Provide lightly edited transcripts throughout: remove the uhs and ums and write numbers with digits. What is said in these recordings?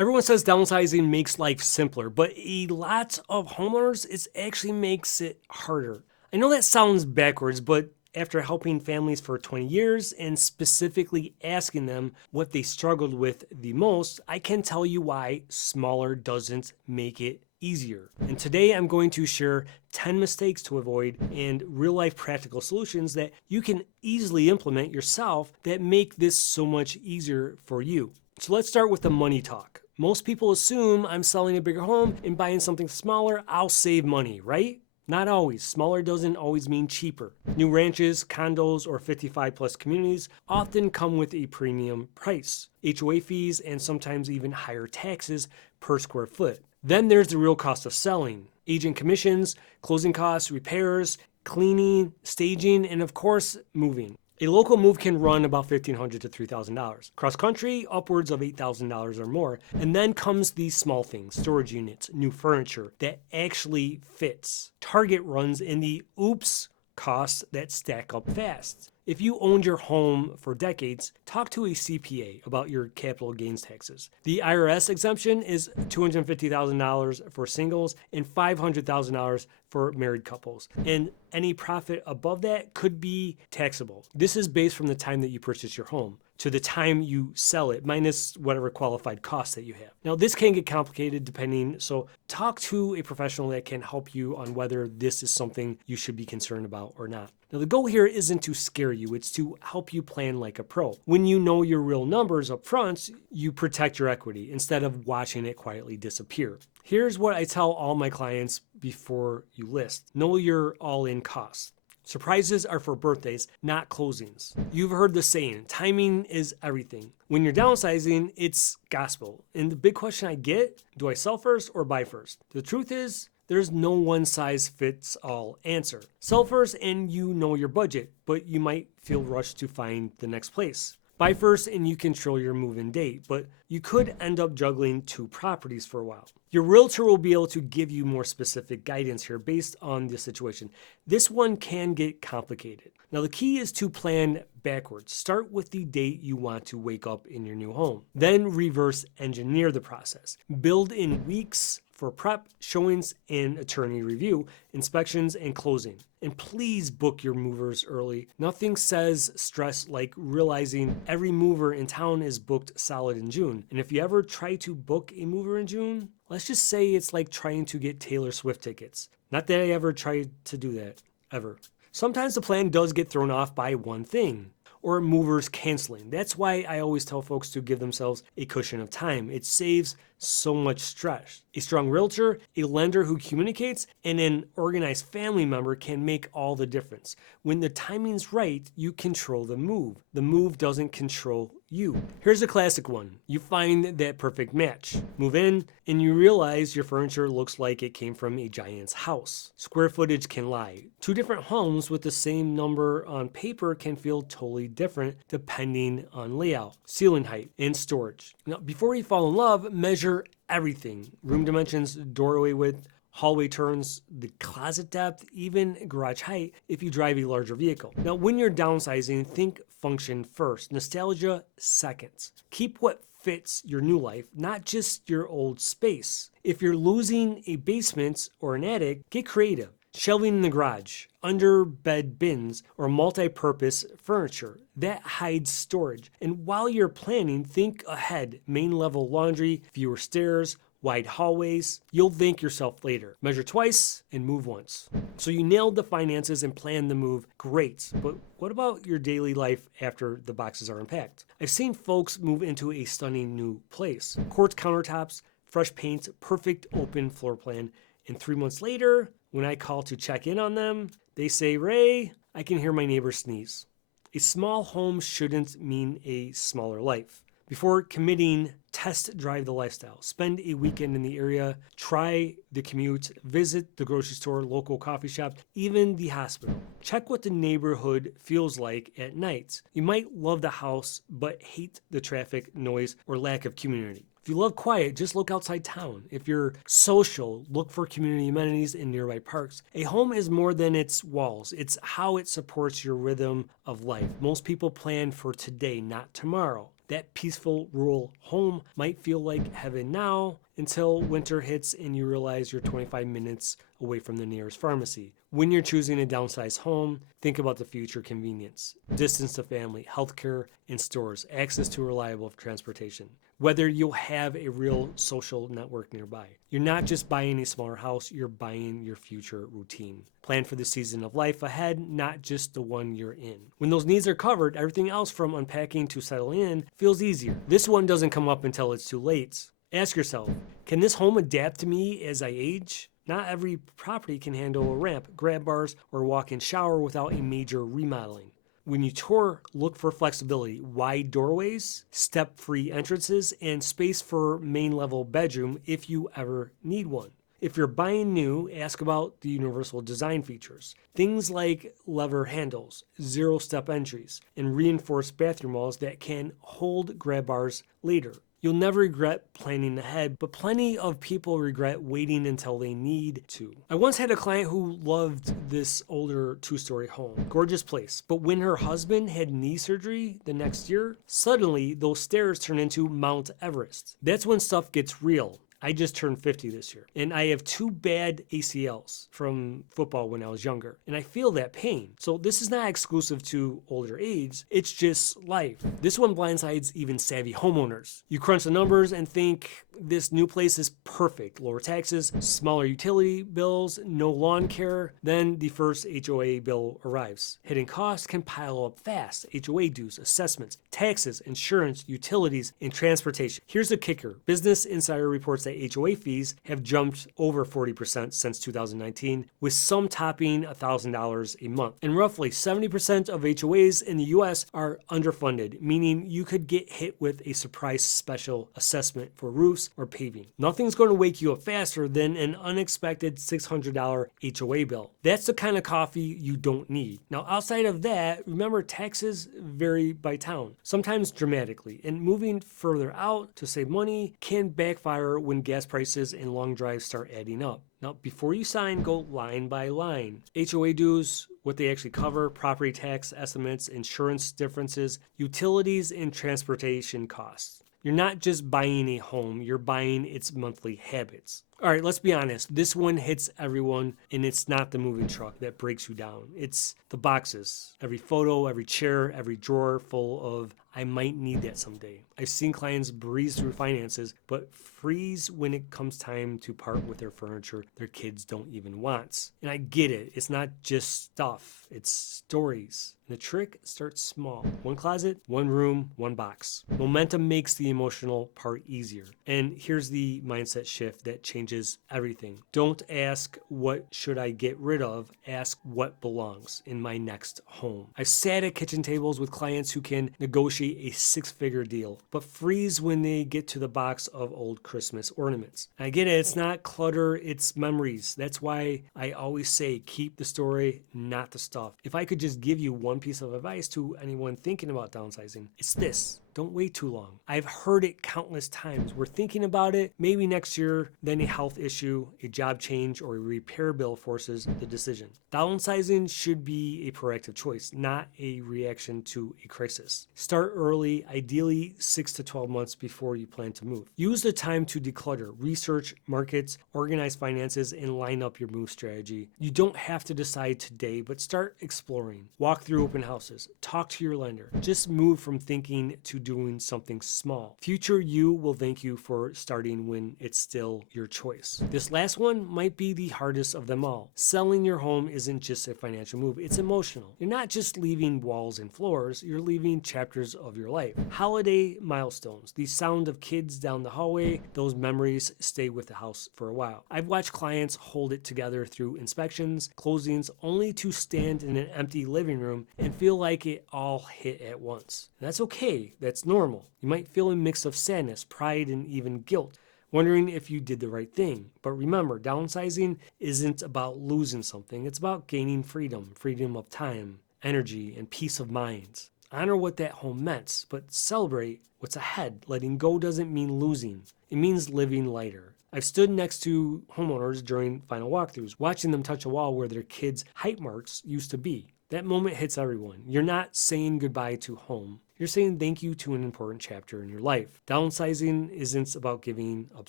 Everyone says downsizing makes life simpler, but a lot of homeowners, it actually makes it harder. I know that sounds backwards, but after helping families for 20 years and specifically asking them what they struggled with the most, I can tell you why smaller doesn't make it easier. And today I'm going to share 10 mistakes to avoid and real life practical solutions that you can easily implement yourself that make this so much easier for you. So let's start with the money talk. Most people assume I'm selling a bigger home and buying something smaller, I'll save money, right? Not always. Smaller doesn't always mean cheaper. New ranches, condos, or 55 plus communities often come with a premium price, HOA fees, and sometimes even higher taxes per square foot. Then there's the real cost of selling, agent commissions, closing costs, repairs, cleaning, staging, and of course, moving. A local move can run about $1,500 to $3,000. Cross country, upwards of $8,000 or more. And then comes these small things, storage units, new furniture that actually fits. Target runs in the oops costs that stack up fast. If you owned your home for decades, talk to a CPA about your capital gains taxes. The IRS exemption is $250,000 for singles and $500,000 for married couples. And any profit above that could be taxable. This is based from the time that you purchase your home to the time you sell it, minus whatever qualified costs that you have. Now, this can get complicated depending, so talk to a professional that can help you on whether this is something you should be concerned about or not. Now, the goal here isn't to scare you, it's to help you plan like a pro. When you know your real numbers up front, you protect your equity instead of watching it quietly disappear. Here's what I tell all my clients before you list. Know your all-in costs. Surprises are for birthdays, not closings. You've heard the saying, timing is everything. When you're downsizing, it's gospel. And the big question I get, do I sell first or buy first? The truth is, there's no one size fits all answer. Sell first and you know your budget, but you might feel rushed to find the next place. Buy first and you control your move-in date, but you could end up juggling two properties for a while. Your realtor will be able to give you more specific guidance here based on the situation. This one can get complicated. Now, the key is to plan backwards. Start with the date you want to wake up in your new home. Then reverse engineer the process. Build in weeks for prep, showings, and attorney review, inspections, and closing. And please book your movers early. Nothing says stress like realizing every mover in town is booked solid in June. And if you ever try to book a mover in June, let's just say it's like trying to get Taylor Swift tickets. Not that I ever tried to do that, ever. Sometimes the plan does get thrown off by one thing, or movers canceling. That's why I always tell folks to give themselves a cushion of time. It saves so much stress. A strong realtor, a lender who communicates, and an organized family member can make all the difference. When the timing's right, you control the move. The move doesn't control you. Here's a classic one. You find that perfect match. Move in, and you realize your furniture looks like it came from a giant's house. Square footage can lie. Two different homes with the same number on paper can feel totally different depending on layout, ceiling height, and storage. Now, before you fall in love, measure everything. Room dimensions, doorway width, hallway turns, the closet depth, even garage height if you drive a larger vehicle. Now, when you're downsizing, think function first, nostalgia second. Keep what fits your new life, not just your old space. If you're losing a basement or an attic, get creative. Shelving in the garage, under bed bins, or multi-purpose furniture. That hides storage. And while you're planning, think ahead. Main level laundry, fewer stairs, wide hallways. You'll thank yourself later. Measure twice and move once. So you nailed the finances and planned the move. Great. But what about your daily life after the boxes are unpacked? I've seen folks move into a stunning new place. Quartz countertops, fresh paint, perfect open floor plan. And 3 months later, when I call to check in on them, they say, Ray, I can hear my neighbor sneeze. A small home shouldn't mean a smaller life. Before committing, test drive the lifestyle. Spend a weekend in the area, try the commute, visit the grocery store, local coffee shop, even the hospital. Check what the neighborhood feels like at night. You might love the house, but hate the traffic, noise, or lack of community. If you love quiet, just look outside town. If you're social, look for community amenities in nearby parks. A home is more than its walls. It's how it supports your rhythm of life. Most people plan for today, not tomorrow. That peaceful rural home might feel like heaven now until winter hits and you realize you're 25 minutes away from the nearest pharmacy. When you're choosing a downsized home, think about the future convenience, distance to family, healthcare, and stores, access to reliable transportation, whether you'll have a real social network nearby. You're not just buying a smaller house, you're buying your future routine. Plan for the season of life ahead, not just the one you're in. When those needs are covered, everything else from unpacking to settling in feels easier. This one doesn't come up until it's too late. Ask yourself, can this home adapt to me as I age? Not every property can handle a ramp, grab bars, or walk-in shower without a major remodeling. When you tour, look for flexibility, wide doorways, step-free entrances, and space for main level bedroom if you ever need one. If you're buying new, ask about the universal design features. Things like lever handles, zero-step entries, and reinforced bathroom walls that can hold grab bars later. You'll never regret planning ahead, but plenty of people regret waiting until they need to. I once had a client who loved this older 2-story home. Gorgeous place. But when her husband had knee surgery the next year, suddenly those stairs turned into Mount Everest. That's when stuff gets real. I just turned 50 this year, and I have 2 bad ACLs from football when I was younger, and I feel that pain. So this is not exclusive to older age, it's just life. This one blindsides even savvy homeowners. You crunch the numbers and think this new place is perfect. Lower taxes, smaller utility bills, no lawn care. Then the first HOA bill arrives. Hidden costs can pile up fast. HOA dues, assessments, taxes, insurance, utilities, and transportation. Here's the kicker. Business Insider reports that HOA fees have jumped over 40% since 2019, with some topping $1,000 a month. And roughly 70% of HOAs in the US are underfunded, meaning you could get hit with a surprise special assessment for roofs or paving. Nothing's going to wake you up faster than an unexpected $600 HOA bill. That's the kind of coffee you don't need. Now, outside of that, remember taxes vary by town, sometimes dramatically, and moving further out to save money can backfire when gas prices and long drives start adding up. Now, before you sign, go line by line. HOA dues, what they actually cover, property tax estimates, insurance differences, utilities, and transportation costs. You're not just buying a home, you're buying its monthly habits. All right, let's be honest. This one hits everyone, and it's not the moving truck that breaks you down. It's the boxes. Every photo, every chair, every drawer full of, I might need that someday. I've seen clients breeze through finances, but freeze when it comes time to part with their furniture their kids don't even want. And I get it. It's not just stuff. It's stories. The trick starts small. One closet, one room, one box. Momentum makes the emotional part easier. And here's the mindset shift that changes everything. Don't ask, what should I get rid of? Ask, what belongs in my next home? I've sat at kitchen tables with clients who can negotiate a 6-figure deal, but freeze when they get to the box of old Christmas ornaments. I get it. It's not clutter, it's memories. That's why I always say, keep the story, not the stuff. If I could just give you one piece of advice to anyone thinking about downsizing, it's this. Don't wait too long. I've heard it countless times. We're thinking about it, maybe next year, then a health issue, a job change, or a repair bill forces the decision. Downsizing should be a proactive choice, not a reaction to a crisis. Start early, ideally 6 to 12 months before you plan to move. Use the time to declutter, research markets, organize finances, and line up your move strategy. You don't have to decide today, but start exploring. Walk through open houses. Talk to your lender. Just move from thinking to doing something small. Future you will thank you for starting when it's still your choice. This last one might be the hardest of them all. Selling your home isn't just a financial move, it's emotional. You're not just leaving walls and floors, you're leaving chapters of your life. Holiday milestones, the sound of kids down the hallway, those memories stay with the house for a while. I've watched clients hold it together through inspections, closings, only to stand in an empty living room and feel like it all hit at once. And that's okay. That's normal. You might feel a mix of sadness, pride, and even guilt, wondering if you did the right thing. But remember, downsizing isn't about losing something. It's about gaining freedom, freedom of time, energy, and peace of mind. Honor what that home meant, but celebrate what's ahead. Letting go doesn't mean losing. It means living lighter. I've stood next to homeowners during final walkthroughs, watching them touch a wall where their kids' height marks used to be. That moment hits everyone. You're not saying goodbye to home. You're saying thank you to an important chapter in your life. Downsizing isn't about giving up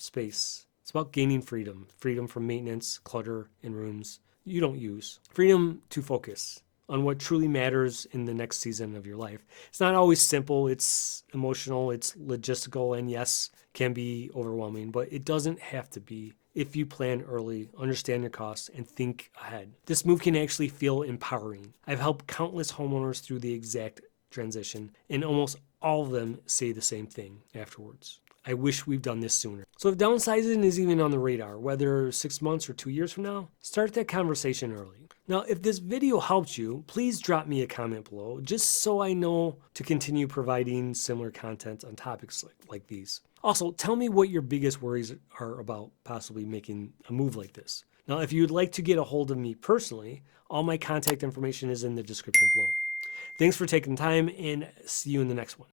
space. It's about gaining freedom. Freedom from maintenance, clutter, and rooms you don't use. Freedom to focus on what truly matters in the next season of your life. It's not always simple. It's emotional. It's logistical. And yes, can be overwhelming, but it doesn't have to be if you plan early, understand your costs, and think ahead. This move can actually feel empowering. I've helped countless homeowners through the exact transition, and almost all of them say the same thing afterwards. I wish we've done this sooner. So if downsizing is even on the radar, whether 6 months or 2 years from now, start that conversation early. Now, if this video helped you, please drop me a comment below, just so I know to continue providing similar content on topics like these. Also, tell me what your biggest worries are about possibly making a move like this. Now, if you'd like to get a hold of me personally, all my contact information is in the description below. Thanks for taking time, and see you in the next one.